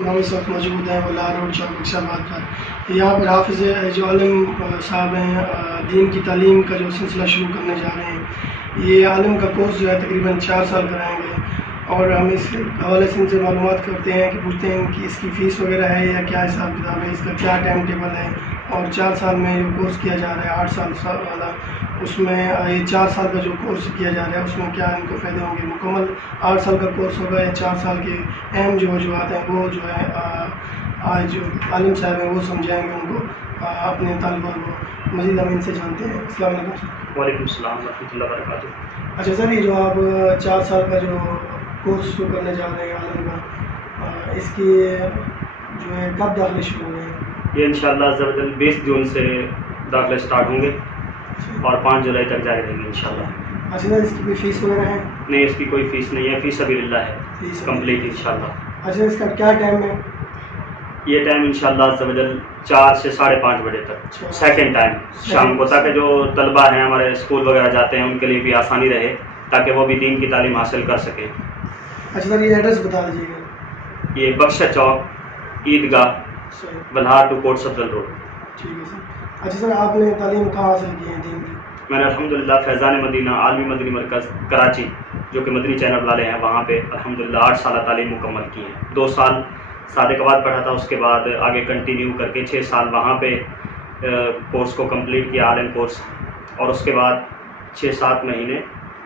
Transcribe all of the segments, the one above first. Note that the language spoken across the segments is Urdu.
ہم اس وقت موجود ہیں ولا روڈ چوک بخش آباد پر. یہاں پر حافظ جو عالم صاحب ہیں دین کی تعلیم کا جو سلسلہ شروع کرنے جا رہے ہیں. یہ عالم کا کورس جو ہے تقریباً 4 سال کرائیں گے اور ہم اس حوالے سے ان سے معلومات کرتے ہیں کہ پوچھتے ہیں کہ اس کی فیس وغیرہ ہے یا کیا حساب کتاب ہے, اس کا کیا ٹائم ٹیبل ہے, اور 4 سال میں جو کورس کیا جا رہا ہے 8 سال والا اس میں یہ 4 سال کا جو کورس کیا جا رہا ہے اس میں کیا ان کو فائدے ہوں گے. مکمل 8 سال کا کورس ہوگا یا 4 سال کے اہم جو وجوہات ہیں وہ جو ہے آج جو عالم صاحب ہیں وہ سمجھائیں گے ان کو اپنے طالبان کو. مزید ہم ان سے جانتے ہیں. السلام علیکم. وعلیکم السلام ورحمۃ اللہ وبرکاتہ. اچھا سر, یہ جو آپ 4 سال کا جو کورس شروع کرنے جا رہے ہیں عالم کا, اس کی جو ہے کب داخلے شروع ہو گئے ہیں؟ یہ انشاءاللہ عز و جل 20 جون سے داخلے سٹارٹ ہوں گے اور 5 جولائی تک جاری رہیں گے انشاءاللہ. اچھا سر, اس کی کوئی فیس وغیرہ ہے؟ نہیں, اس کی کوئی فیس نہیں ہے, فی سبیل اللہ ہے کمپلیٹ انشاءاللہ. اچھا, اس کا کیا ٹائم ہے؟ یہ ٹائم انشاءاللہ عز و جل 4 سے 5:30 بجے تک سیکنڈ ٹائم شام کو, تاکہ جو طلبہ ہیں ہمارے اسکول وغیرہ جاتے ہیں ان کے لیے بھی آسانی رہے, تاکہ وہ بھی دین کی تعلیم حاصل کر سکیں. اچھا سر, یہ ایڈریس بتا دیجیے گا. یہ بخشہ چوک عیدگاہ بلہار ٹو کوٹ سفزل روڈ. ٹھیک ہے سر. اچھا سر, آپ نے تعلیم کہاں حاصل کی ہے دین کی؟ میں نے الحمدللہ فیضان مدینہ عالمی مدنی مرکز کراچی جو کہ مدنی چینل والے ہیں وہاں پہ الحمدللہ 8 سالہ تعلیم مکمل کی ہے. 2 سال صادق آباد پڑھا تھا, اس کے بعد آگے کنٹینیو کر کے 6 سال وہاں پہ کورس کو کمپلیٹ کیا عالم کورس, اور اس کے بعد 6-7 مہینے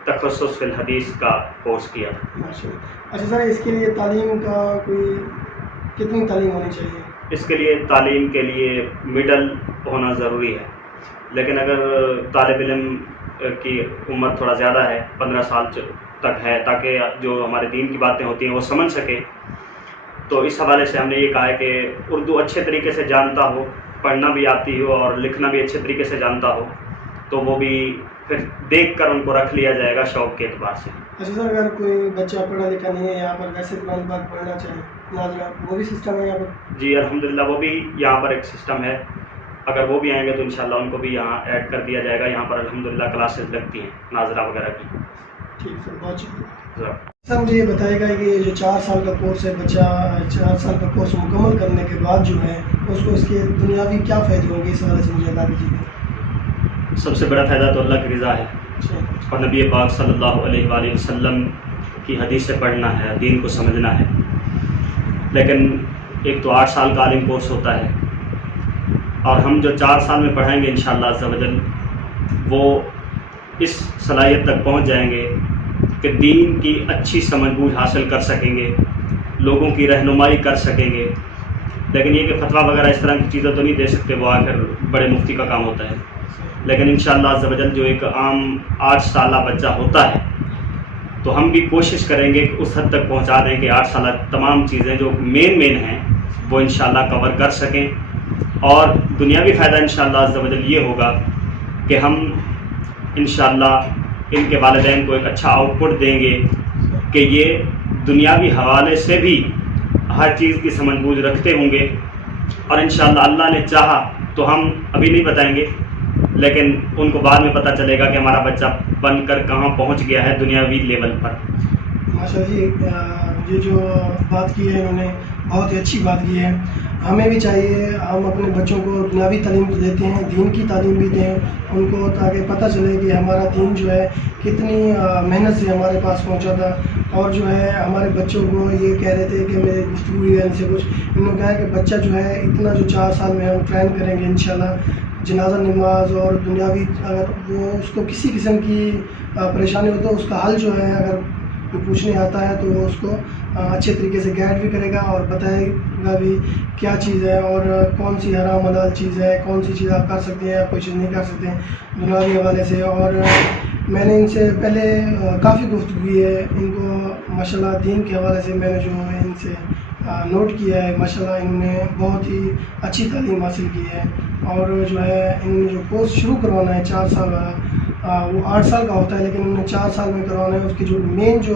تخصص فی الحدیث کا کورس کیا. اچھا سر, اس کے لیے تعلیم کا کوئی کتنی تعلیم ہونی چاہیے؟ اس کے لیے تعلیم کے لیے مڈل ہونا ضروری ہے, لیکن اگر طالب علم کی عمر تھوڑا زیادہ ہے 15 سال تک ہے, تاکہ جو ہمارے دین کی باتیں ہوتی ہیں وہ سمجھ سکے, تو اس حوالے سے ہم نے یہ کہا ہے کہ اردو اچھے طریقے سے جانتا ہو, پڑھنا بھی آتی ہو اور لکھنا بھی اچھے طریقے سے جانتا ہو, تو وہ بھی پھر دیکھ کر ان کو رکھ لیا جائے گا شوق کے اعتبار سے. اچھا سر, اگر کوئی بچہ پڑھا لکھا نہیں ہے یہاں پر ویسے قرآن پاک پڑھنا چاہے ناظرہ, وہ بھی سسٹم ہے یہاں پر؟ جی الحمدللہ, وہ بھی یہاں پر ایک سسٹم ہے. اگر وہ بھی آئیں گے تو انشاءاللہ ان کو بھی یہاں ایڈ کر دیا جائے گا. یہاں پر الحمدللہ کلاسز لگتی ہیں ناظرہ وغیرہ کی. ٹھیک سر, بہت شکریہ. سر مجھے یہ بتائے گا کہ یہ جو 4 سال کا کورس ہے, بچہ 4 سال کا کورس مکمل کرنے کے بعد جو ہے اس کو اس کے دنیاوی کیا فائدے ہوں گے, اس حوالے سے مجھے بتا دیجیے. سب سے بڑا فائدہ تو اللہ کی رضا ہے اور نبی پاک صلی اللہ علیہ وآلہ وسلم کی حدیث سے پڑھنا ہے, دین کو سمجھنا ہے. لیکن ایک تو 8 سال کا عالم کورس ہوتا ہے, اور ہم جو 4 سال میں پڑھائیں گے انشاءاللہ عز و جل وہ اس صلاحیت تک پہنچ جائیں گے کہ دین کی اچھی سمجھ بوجھ حاصل کر سکیں گے, لوگوں کی رہنمائی کر سکیں گے. لیکن یہ کہ فتویٰ وغیرہ اس طرح کی چیزیں تو نہیں دے سکتے, وہ آخر بڑے مفتی کا کام ہوتا ہے. لیکن انشاءاللہ عز و جل جو ایک عام 8 سالہ بچہ ہوتا ہے تو ہم بھی کوشش کریں گے کہ اس حد تک پہنچا دیں کہ 8 سالہ تمام چیزیں جو مین ہیں وہ انشاءاللہ کور کر سکیں. اور دنیاوی فائدہ انشاءاللہ عز و جل یہ ہوگا کہ ہم انشاءاللہ ان کے والدین کو ایک اچھا آؤٹ پٹ دیں گے کہ یہ دنیاوی حوالے سے بھی ہر چیز کی سمجھ بوجھ رکھتے ہوں گے. اور انشاءاللہ اللہ نے چاہا تو ہم ابھی نہیں بتائیں گے, لیکن ان کو بعد میں پتہ چلے گا کہ ہمارا بچہ بن کر کہاں پہنچ گیا ہے دنیاوی لیول پر. ماشاء جی, یہ جو بات کی ہے انہوں نے بہت ہی اچھی بات کی ہے. ہمیں بھی چاہیے ہم اپنے بچوں کو دنیاوی تعلیم تو دیتے ہیں, دین کی تعلیم بھی دیں ان کو, تاکہ پتہ چلے کہ ہمارا دین جو ہے کتنی محنت سے ہمارے پاس پہنچا تھا. اور جو ہے ہمارے بچوں کو یہ کہہ رہے تھے کہ میرے گفتگو ہوئی ہے ان سے کچھ, انہوں نے کہا کہ بچہ جو ہے اتنا جو 4 سال میں ہم ٹرین کریں گے انشاءاللہ, جنازہ نماز اور دنیاوی اگر وہ اس کو کسی قسم کی پریشانی ہو تو اس کا حل جو ہے اگر پوچھنے آتا ہے تو وہ اس کو اچھے طریقے سے گائیڈ بھی کرے گا اور بتائے گا بھی کیا چیز ہے اور کون سی حرام حلال چیز ہے, کون سی چیز آپ کر سکتے ہیں, آپ کوئی چیز نہیں کر سکتے ہیں دنیاوی حوالے سے. اور میں نے ان سے پہلے کافی گفتگو کی ہے, ان کو ماشاءاللہ دین کے حوالے سے میں نے جو ہے ان سے نوٹ کیا ہے, ماشاءاللہ انہوں نے بہت ہی اچھی تعلیم حاصل کی ہے. اور جو ہے انہوں نے جو کورس شروع کروانا ہے 4 سال والا, وہ 8 سال کا ہوتا ہے لیکن انہوں نے 4 سال میں کروانا ہے. اس کی جو مین جو